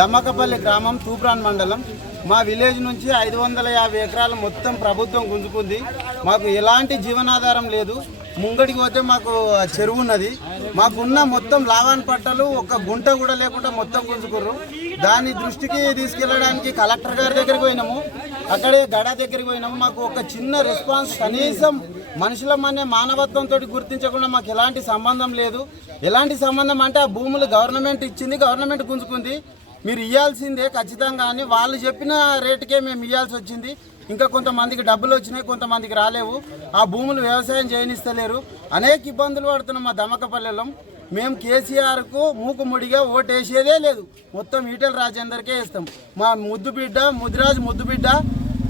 దమ్మకపల్లి గ్రామం తూప్రాన్ మండలం. మా విలేజ్ నుంచి ఐదు వందల యాభై ఎకరాలు మొత్తం ప్రభుత్వం గుంజుకుంది. మాకు ఎలాంటి జీవనాధారం లేదు. ముంగడికి పోతే మాకు చెరువు ఉన్నది. మాకున్న మొత్తం లావాన్ పట్టలు ఒక గుంట కూడా లేకుండా మొత్తం గుంజుకుర్రు. దాని దృష్టికి తీసుకెళ్ళడానికి కలెక్టర్ గారి దగ్గరికి పోయినాము. అక్కడే గడ దగ్గరికి పోయినాము. మాకు ఒక చిన్న రెస్పాన్స్ కనీసం మనుషులమనే మానవత్వంతో గుర్తించకుండా మాకు ఎలాంటి సంబంధం లేదు. ఎలాంటి సంబంధం అంటే ఆ భూములు గవర్నమెంట్ ఇచ్చింది గవర్నమెంట్ గుంజుకుంది. మీరు ఇవ్వాల్సిందే ఖచ్చితంగా అని వాళ్ళు చెప్పిన రేటుకే మేము ఇవ్వాల్సి వచ్చింది. ఇంకా కొంతమందికి డబ్బులు వచ్చినాయి కొంతమందికి రాలేవు. ఆ భూములు వ్యవసాయం చేయనిస్తలేరు. అనేక ఇబ్బందులు పడుతున్నాం మా దమకపల్లెలో మేము కేసీఆర్కు మూకుముడిగా ఓటు వేసేదే లేదు. మొత్తం ఈటల రాజేందర్కే వేస్తాం. మా ముద్దు బిడ్డ ముద్దురాజు ముద్దు బిడ్డ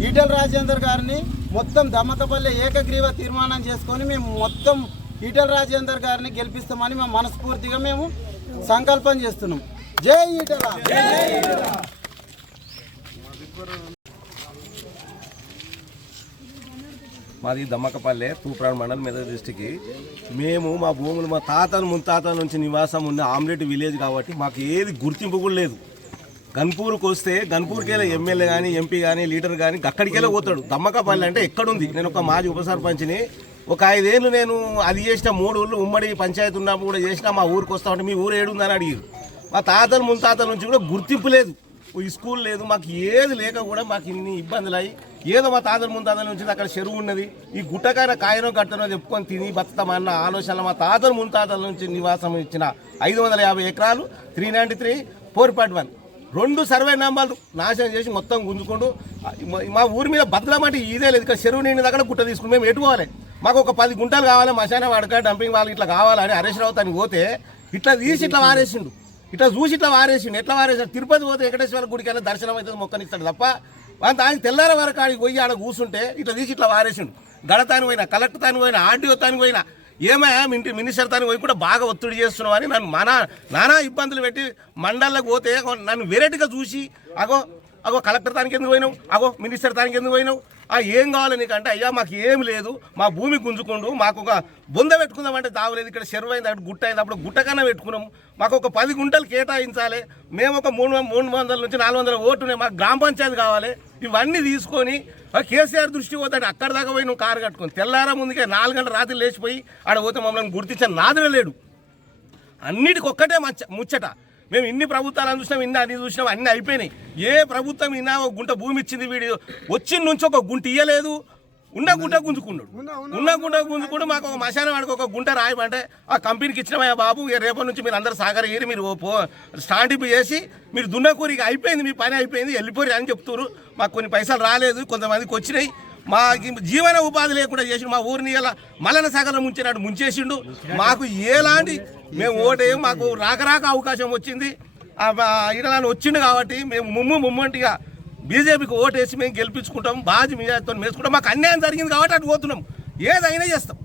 ఈటల రాజేందర్ గారిని మొత్తం దమ్మకపల్లె ఏకగ్రీవ తీర్మానం చేసుకొని మేము మొత్తం ఈటల రాజేందర్ గారిని గెలిపిస్తామని మేము మనస్ఫూర్తిగా మేము సంకల్పం చేస్తున్నాం. జై మాది దమ్మకపల్లె తూప్రాన్ మండలం మెదక్ డిస్టిక్ మేము మా భూములు మా తాతను ముంతాత నుంచి నివాసం ఉన్న ఆమ్లెట్ విలేజ్ కాబట్టి మాకు ఏది గుర్తింపు కూడా లేదు. గన్పూర్కి వస్తే గన్పూర్కి ఎమ్మెల్యే కానీ ఎంపీ కానీ లీడర్ కానీ అక్కడికి వెళ్ళి పోతాడు. దమ్మకపల్లి అంటే ఎక్కడుంది? నేను ఒక మాజీ ఉప సర్పంచ్ని ఒక ఐదేళ్ళు నేను అది చేసిన మూడు ఊళ్ళు ఉమ్మడి పంచాయతీ ఉన్నప్పుడు కూడా చేసిన మా ఊరికి వస్తా ఉంటే మీ ఊరు ఏడుందని అడిగారు మా తాతలు ముంతాతల నుంచి కూడా గుర్తింపు లేదు. ఈ స్కూల్ లేదు మాకు ఏది లేక కూడా మాకు ఇన్ని ఇబ్బందులు అయ్యి ఏదో మా తాతల ముంతాతల నుంచి అక్కడ చెరువు ఉన్నది ఈ గుట్టకార కాయనో కట్టనో చెప్పుకొని తిని బత్తం అన్న ఆలోచన మా తాతల ముంతాతల నుంచి నివాసం ఇచ్చిన ఐదు వందల యాభై ఎకరాలు three ninety three four point one రెండు సర్వే నెంబర్లు నాశనం చేసి మొత్తం గుంజుకుంటూ మా- ఊరి మీద బతకమంటే ఇదే లేదు. ఇక్కడ చెరువు నిండి దగ్గర గుట్ట తీసుకుని మేము ఎటు మాకు ఒక పది గుంటలు కావాలి మశాన వాడక డంపింగ్ వాళ్ళకి ఇట్లా కావాలని హరీష్ రావు తనకి పోతే ఇట్లా తీసి ఇట్లా వారేసిండు. ఇట్లా చూసి ఇట్లా వారేసిండు. ఎట్లా వారేసాడు? తిరుపతి పోతే వెంకటేశ్వర గుడికి వెళ్ళి దర్శనం అవుతుంది మొక్కనిస్తాడు తప్ప వాళ్ళ ఆయన తెల్లార వరకు ఆడికి పోయి ఆడ కూర్చుంటే ఇట్లా తీసి ఇట్లా వారేసిండు. గడతాని పోయినా కలెక్టర్ తాని పోయినా ఆర్డీఓ తాను పోయినా ఏమయ్యా ఇంటి మినిస్టర్ తాను పోయి కూడా బాగా ఒత్తిడి చేస్తున్నావు అని నన్ను మన నానా ఇబ్బందులు పెట్టి మండళ్ళకు పోతే నన్ను వెరైటీగా చూసి అగో అగో కలెక్టర్ దానికి ఎందుకు పోయినావు? అగో మినిస్టర్ దానికి ఎందుకు పోయినావు? ఆ ఏం కావాలి నీకు అంటే అయ్యా మాకు ఏం లేదు. మా భూమి గుంజుకుండు. మాకు ఒక బొంద పెట్టుకుందామంటే దావలేదు ఇక్కడ చెరువు అయింది అప్పుడు గుట్ట అయింది అప్పుడు గుట్ట కన్నా పెట్టుకున్నాము మాకు ఒక పది గుంటలు కేటాయించాలి. మేము ఒక మూడు మూడు వందల నుంచి నాలుగు వందల ఓటునే మాకు గ్రామ పంచాయతీ కావాలి. ఇవన్నీ తీసుకొని కేసీఆర్ దృష్టి పోతాడు అక్కడ దాకా పోయి నువ్వు కారు కట్టుకొని తెల్లారా ముందుకే నాలుగు గంటల రాత్రి లేచిపోయి ఆడ పోతే మమ్మల్ని గుర్తించిన నాదుడే లేడు. అన్నిటికి ఒక్కటే మచ్చ ముచ్చట. మేము ఇన్ని ప్రభుత్వాలను చూసినాం ఇన్ని అన్ని చూసినాం అన్ని అయిపోయినాయి. ఏ ప్రభుత్వం ఇన్నా ఒక గుంట భూమి ఇచ్చింది వీడి. వచ్చిన నుంచి ఒక గుంట ఇయ్యలేదు. ఉన్న గుంట గుంజుకున్నాడు. ఉన్న గుంట గుంజుకుంటూ మాకు ఒక మశానం వాడికి ఒక గుంట రాయమంటే ఆ కంపెనీకి ఇచ్చినమయ్యా బాబు రేపటి నుంచి మీరు అందరు సహకరయ్యారు మీరు పో స్టాండింగ్ చేసి మీరు దున్నకూరికి అయిపోయింది మీ పని అయిపోయింది వెళ్ళిపోయి అని చెప్తున్నారు. మాకు కొన్ని పైసలు రాలేదు కొంతమందికి వచ్చినాయి. మా జీవన ఉపాధి లేకుండా చేసి మా ఊరిని ఇలా మలన సగలం ముంచినాడు ముంచేసిండు. మాకు ఎలాంటి మేము ఓటేయం మాకు రాక రాక అవకాశం వచ్చింది. ఇడలాని వచ్చిండు కాబట్టి మేము ముమ్ము ముమ్మంటిగా బీజేపీకి ఓటేసి మేము గెలిపించుకుంటాం. బాజీ మీతో వేసుకుంటాం మాకు అన్యాయం జరిగింది కాబట్టి అటు పోతున్నాం. ఏదైనా చేస్తాం.